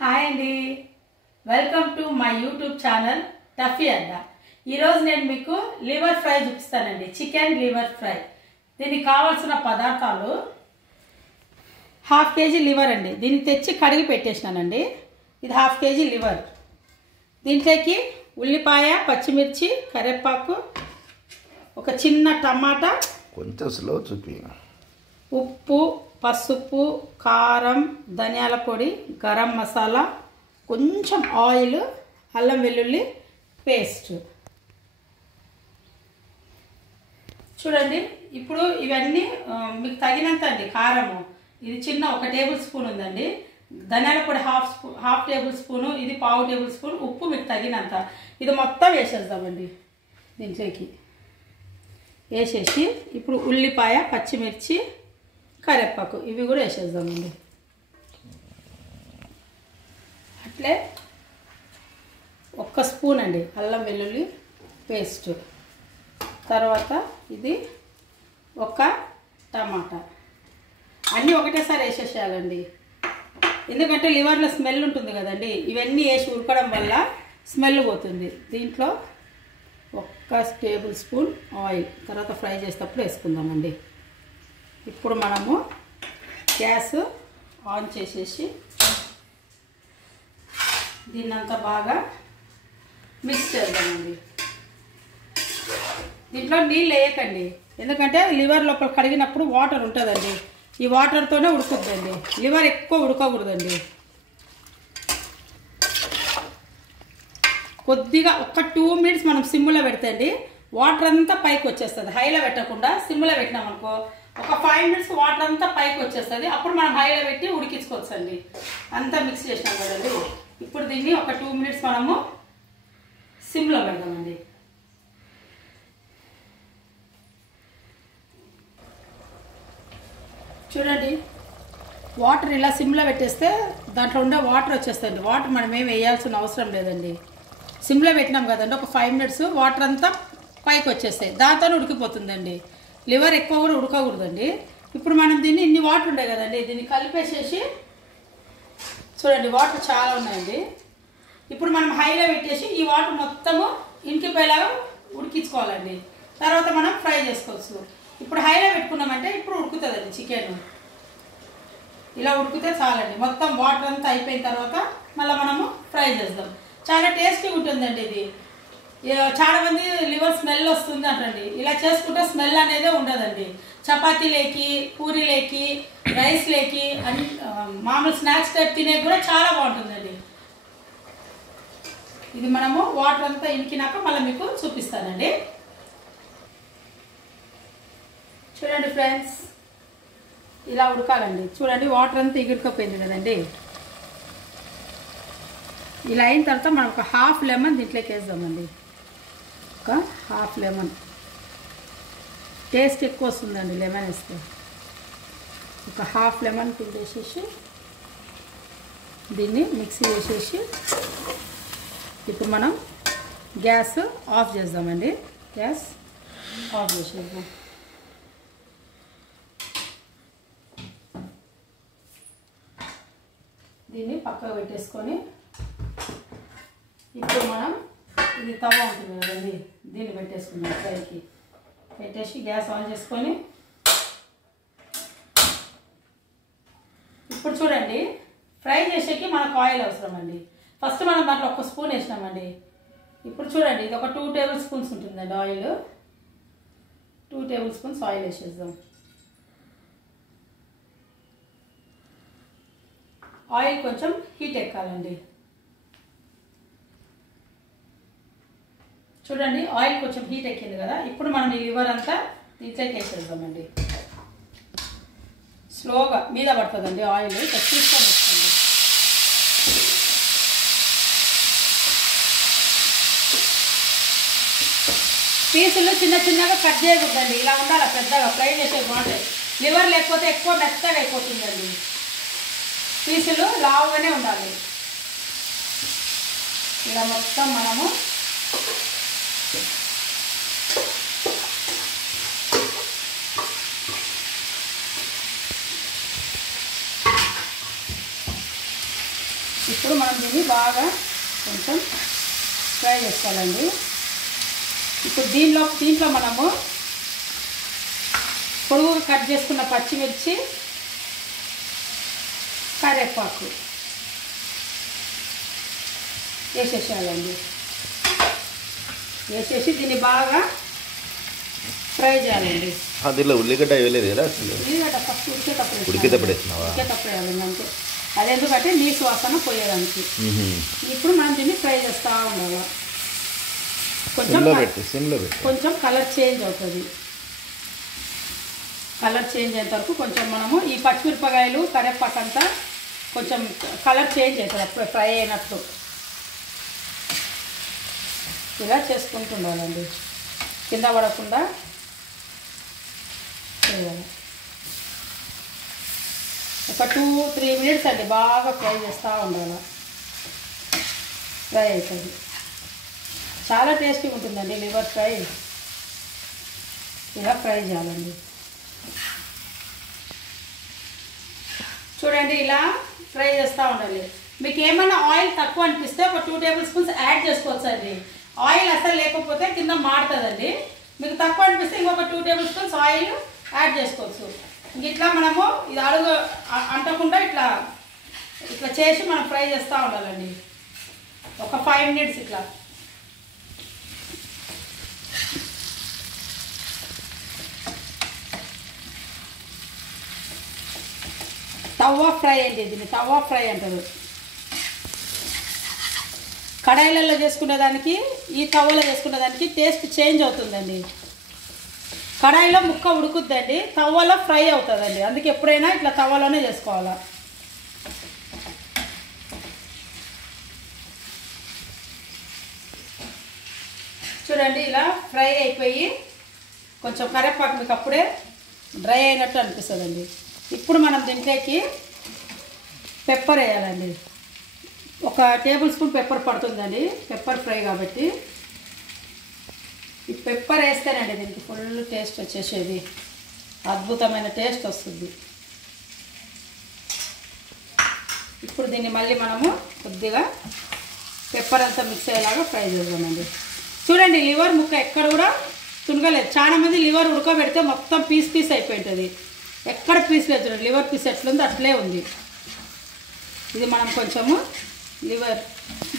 Hi అండి, welcome to my YouTube channel Tuffy అడ్డ. ఈరోజు నేను మీకు లివర్ ఫ్రై చూపిస్తానండి. Chicken liver fry. దీనికి కావాల్సిన పదార్థాలు ½ కేజీ లివర్ అండి. దీన్ని తెచ్చి కడిగి పెట్టేసినానండి. ఇది ½ కేజీ లివర్. దీంట్లోకి ఉల్లిపాయ, పచ్చిమిర్చి, కరివేపాకు, ఒక చిన్న టమాటా, కొంచెం స్లో చూపి, ఉప్పు, పసుపు, కారం, ధనియాల పొడి, గరం మసాలా, కొంచెం ఆయిల్, అల్లం వెల్లుల్లి పేస్ట్. చూడండి, ఇప్పుడు ఇవన్నీ మీకు తగినంత అండి. కారము ఇది చిన్న 1 టేబుల్ స్పూన్ ఉందండి. ధనియాల పొడి హాఫ్ టేబుల్ స్పూను, ఇది ½ టేబుల్ స్పూన్. ఉప్పు మీకు తగినంత. ఇది మొత్తం వేసేద్దామండి. దీంట్లోకి వేసేసి ఇప్పుడు ఉల్లిపాయ, పచ్చిమిర్చి, కరివేపాకు ఇవి కూడా వేసేద్దామండి. అట్లే 1 స్పూన్ అండి అల్లం వెల్లుల్లి పేస్ట్. తర్వాత ఇది 1 టమాటా. అన్నీ ఒకటేసారి వేసేసేయాలండి. ఎందుకంటే లివర్లో స్మెల్ ఉంటుంది కదండి. ఇవన్నీ వేసి ఉడకడం వల్ల స్మెల్ పోతుంది. దీంట్లో 1 టేబుల్ స్పూన్ ఆయిల్ తర్వాత ఫ్రై చేసేటప్పుడు వేసుకుందామండి. ఇప్పుడు మనము గ్యాస్ ఆన్ చేసేసి దీన్నంతా బాగా మిక్స్ చేద్దామండి. దీంట్లో నీళ్ళు వేయకండి, ఎందుకంటే లివర్ లోపల కడిగినప్పుడు వాటర్ ఉంటుందండి. ఈ వాటర్తోనే ఉడుకుద్దండి. లివర్ ఎక్కువ ఉడకకూడదండి. కొద్దిగా ఒక 2 మినిట్స్ మనం సిమ్లో పెడతండి. వాటర్ అంతా పైకి వచ్చేస్తుంది. హైలో పెట్టకుండా సిమ్లో పెట్టినామనుకో ఒక 5 మినిట్స్ వాటర్ అంతా పైకి వచ్చేస్తుంది. అప్పుడు మనం హైలో పెట్టి ఉడికించుకోవచ్చు అండి. అంతా మిక్స్ చేసినాం కదండి. ఇప్పుడు దీన్ని ఒక 2 మినిట్స్ మనము సిమ్లో పెడదామండి. చూడండి, వాటర్ ఇలా సిమ్లో పెట్టేస్తే దాంట్లో ఉండే వాటర్ వచ్చేస్తుంది. వాటర్ మనం ఏం వేయాల్సిన అవసరం లేదండి. సిమ్లో పెట్టినాం కదండి, ఒక 5 మినిట్స్ వాటర్ అంతా పైకి వచ్చేస్తాయి. దాంతో ఉడికిపోతుందండి. లివర్ ఎక్కువ కూడా ఉడకకూడదండి. ఇప్పుడు మనం దీన్ని ఇన్ని వాటర్ ఉంటాయి కదండి, దీన్ని కలిపేసేసి చూడండి, వాటర్ చాలా ఉన్నాయండి. ఇప్పుడు మనం హైలో పెట్టేసి ఈ వాటర్ మొత్తము ఇంకిపోయేలాగా ఉడికించుకోవాలండి. తర్వాత మనం ఫ్రై చేసుకోవచ్చు. ఇప్పుడు హైలో పెట్టుకున్నామంటే ఇప్పుడు ఉడుకుతుందండి చికెన్. ఇలా ఉడికితే చాలండి. మొత్తం వాటర్ అంతా అయిపోయిన తర్వాత మళ్ళీ మనము ఫ్రై చేద్దాం. చాలా టేస్టీగా ఉంటుందండి ఇది. చాలామంది లివర్ స్మెల్ వస్తుంది అంటండి. ఇలా చేసుకుంటే స్మెల్ అనేదే ఉండదండి. చపాతీలేకి, పూరీలేకి, రైస్లేకి, మామూలు స్నాక్స్ టైప్ తినే కూడా చాలా బాగుంటుందండి. ఇది మనము వాటర్ అంతా ఇంకినాక మళ్ళీ మీకు చూపిస్తానండి. చూడండి ఫ్రెండ్స్, ఇలా ఉడకాలండి. చూడండి, వాటర్ అంతా ఎగురుకపోయింది కదండి. ఇలా అయిన తర్వాత మనం ఒక ½ లెమన్ దీంట్లోకి వేద్దామండి. ఒక ½ లెమన్. టేస్ట్ ఎక్కువ వస్తుందండి లెమన్ వేస్తే. ఒక ½ లెమన్ పిండేసేసి దీన్ని మిక్సీ వేసేసి ఇప్పుడు మనం గ్యాస్ ఆఫ్ చేద్దామండి. గ్యాస్ ఆఫ్ చేసేద్దాం. దీన్ని పక్కకు పెట్టేసుకొని ఇప్పుడు మనం ఇది తవ ఉంటుంది కదండి, దీన్ని పెట్టేసుకున్నాం. ఫ్రైకి పెట్టేసి గ్యాస్ ఆన్ చేసుకొని ఇప్పుడు చూడండి, ఫ్రై చేసేకి మనకు ఆయిల్ అవసరం అండి. ఫస్ట్ మనం దాంట్లో 1 స్పూన్ వేసినామండి. ఇప్పుడు చూడండి, ఇది ఒక 2 టేబుల్ స్పూన్స్ ఉంటుందండి ఆయిల్. 2 టేబుల్ స్పూన్స్ ఆయిల్ వేసేద్దాం. ఆయిల్ కొంచెం హీట్ ఎక్కాలండి. చూడండి, ఆయిల్ కొంచెం హీట్ ఎక్కింది కదా. ఇప్పుడు మనం ఈ లివర్ అంతా దీంట్లోకి వేసేద్దామండి. స్లోగా మీద పడుతుందండి ఆయిల్. చూసుకొని వస్తుంది. పీసులు చిన్న చిన్నగా కట్ చేయకూడదండి. ఇలా ఉండాలి పెద్దగా ఫ్రై చేసే బాగుంటుంది. లివర్ లేకపోతే ఎక్కువ మెత్తగా అయిపోతుందండి. పీసులు లావుగానే ఉండాలి. ఇలా మొత్తం మనము ఇప్పుడు మనం దీన్ని బాగా కొంచెం ఫ్రై చేసుకోవాలండి. ఇప్పుడు దీంట్లో మనము పొడుగుగా కట్ చేసుకున్న పచ్చిమిర్చి, కరివేపాకు వేసేసేయాలండి. వేసేసి దీన్ని బాగా ఫ్రై చేయాలండి. అందులో ఉల్లిగడ్డ వేయలేదు కదా అసలు? ఉల్లిగడ్డ ఫస్ట్ ఉడికేటప్పుడు వేసినావా? వేయాలండి అంతే. అది ఎందుకంటే నీసు వాసన పోయేదానికి. ఇప్పుడు మనం దీన్ని ఫ్రై చేస్తూ ఉండాలి. కొంచెం కలర్ చేంజ్ అవుతుంది. కలర్ చేంజ్ అయ్యేంత వరకు కొంచెం మనము ఈ పచ్చిమిరపకాయలు, కరివేపాకు అంతా కొంచెం కలర్ చేంజ్ అవుతుంది అప్పుడు ఫ్రై అయినట్టు. ఇలా చేసుకుంటుండాలండి, కింద పడకుండా చేయాలి. ఒక 2-3 మినిట్స్ అండి బాగా ఫ్రై చేస్తూ ఉండాలి. ఫ్రై అవుతుంది. చాలా టేస్టీగా ఉంటుందండి లివర్ ఫ్రై. ఇలా ఫ్రై చేయాలండి. చూడండి ఇలా ఫ్రై చేస్తూ ఉండాలి. మీకు ఏమైనా ఆయిల్ తక్కువ అనిపిస్తే ఒక 2 టేబుల్ స్పూన్స్ యాడ్ చేసుకోవచ్చు అండి. ఆయిల్ అసలు లేకపోతే కింద మాడుతుందండి. మీకు తక్కువ అనిపిస్తే ఇంకొక 2 టేబుల్ స్పూన్స్ ఆయిల్ యాడ్ చేసుకోవచ్చు. ఇంక ఇట్లా మనము ఇది అడుగు అంటకుండా ఇట్లా చేసి మనం ఫ్రై చేస్తూ ఉండాలండి ఒక 5 మినిట్స్ ఇట్లా. తవ్వా ఫ్రై అండి, దీన్ని తవ్వా ఫ్రై అంటారు. కడాయిలలో చేసుకునేదానికి ఈ తవ్వలో చేసుకునేదానికి టేస్ట్ చేంజ్ అవుతుందండి. కడాయిలో ముక్క ఉడుకుద్దండి, తవ్వలో ఫ్రై అవుతుందండి. అందుకే ఎప్పుడైనా ఇట్లా తవ్వలోనే చేసుకోవాలా. చూడండి ఇలా ఫ్రై అయిపోయి కొంచెం కరివేపాకు మీకు అప్పుడే డ్రై అయినట్టు అనిపిస్తుందండి. ఇప్పుడు మనం దీంట్లోకి పెప్పర్ వేయాలండి. ఒక టేబుల్ స్పూన్ పెప్పర్ పడుతుందండి, పెప్పర్ ఫ్రై కాబట్టి. ఈ పెప్పర్ వేస్తేనండి దీనికి ఫుల్ టేస్ట్ వచ్చేసేది, అద్భుతమైన టేస్ట్ వస్తుంది. ఇప్పుడు దీన్ని మళ్ళీ మనము కొద్దిగా పెప్పర్ అంతా మిక్స్ అయ్యేలాగా ఫ్రై చేద్దామండి. చూడండి లివర్ ముక్క ఎక్కడ కూడా తునగలేదు. చాలామంది లివర్ ఉడకబెడితే మొత్తం పీస్ అయిపోయింటుంది. ఎక్కడ పీస్ లేదు, చూడండి లివర్ పీస్ ఎట్లుందో అట్లే ఉంది. ఇది మనం కొంచెము లివర్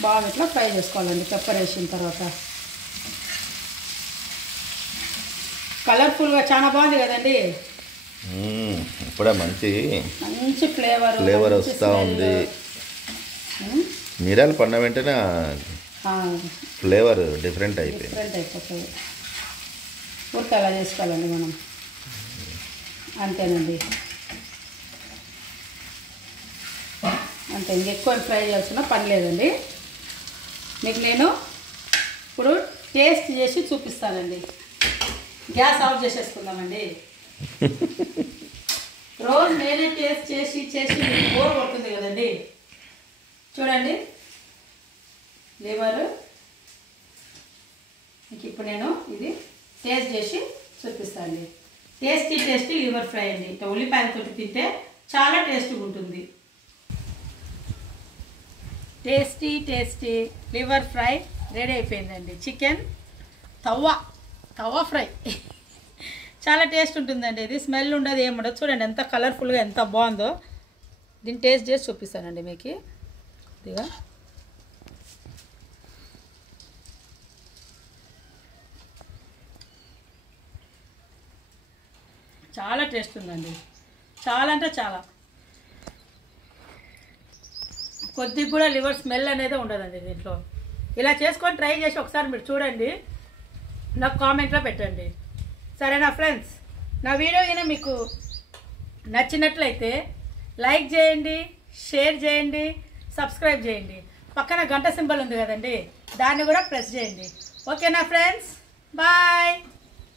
బాగా ఇట్లా ఫ్రై చేసుకోవాలండి పెప్పర్ వేసిన తర్వాత. కలర్ఫుల్గా చాలా బాగుంది కదండి. ఇప్పుడే మంచి ఫ్లేవర్ వస్తూ ఉంది. మిరియాలు పడిన వెంటనే ఫ్లేవర్ డిఫరెంట్ అయిపోతుంది. ఊరికి అలా చేసుకోవాలండి మనం, అంతేనండి. అంతే, ఇంకెక్కువ ఫ్రై చేయాల్సిన పని లేదండి. మీకు నేను ఇప్పుడు టేస్ట్ చేసి చూపిస్తానండి. గ్యాస్ ఆఫ్ చేసేసుకుందామండి. రోజు నేనే టేస్ట్ చేసి బోర్ కొడుతుంది కదండి. చూడండి లివర్, మీకు ఇప్పుడు నేను ఇది టేస్ట్ చేసి చూపిస్తానండి. టేస్టీ లివర్ ఫ్రై అండి. ఇట్లా ఉల్లిపాయలతో తింటే చాలా టేస్టీగా ఉంటుంది. టేస్టీ లివర్ ఫ్రై రెడీ అయిపోయిందండి. చికెన్ తవ్వా ఫ్రై చాలా టేస్ట్ ఉంటుందండి. ఇది స్మెల్ ఉండదు, ఏముండదు. చూడండి ఎంత కలర్ఫుల్గా ఎంత బాగుందో. దీన్ని టేస్ట్ చేసి చూపిస్తానండి మీకు. ఇదిగా చాలా టేస్ట్ ఉందండి, చాలా అంటే చాలా. కొద్దిగా కూడా లివర్ స్మెల్ అనేది ఉండదండి దీంట్లో. ఇలా చేసుకొని ట్రై చేసి ఒకసారి మీరు చూడండి, నాకు కామెంట్లో పెట్టండి. సరేనా ఫ్రెండ్స్? నా వీడియో అయినా మీకు నచ్చినట్లయితే లైక్ చేయండి, షేర్ చేయండి, సబ్స్క్రైబ్ చేయండి. పక్కన గంట సింబల్ ఉంది కదండి, దాన్ని కూడా ప్రెస్ చేయండి. ఓకేనా ఫ్రెండ్స్? బాయ్.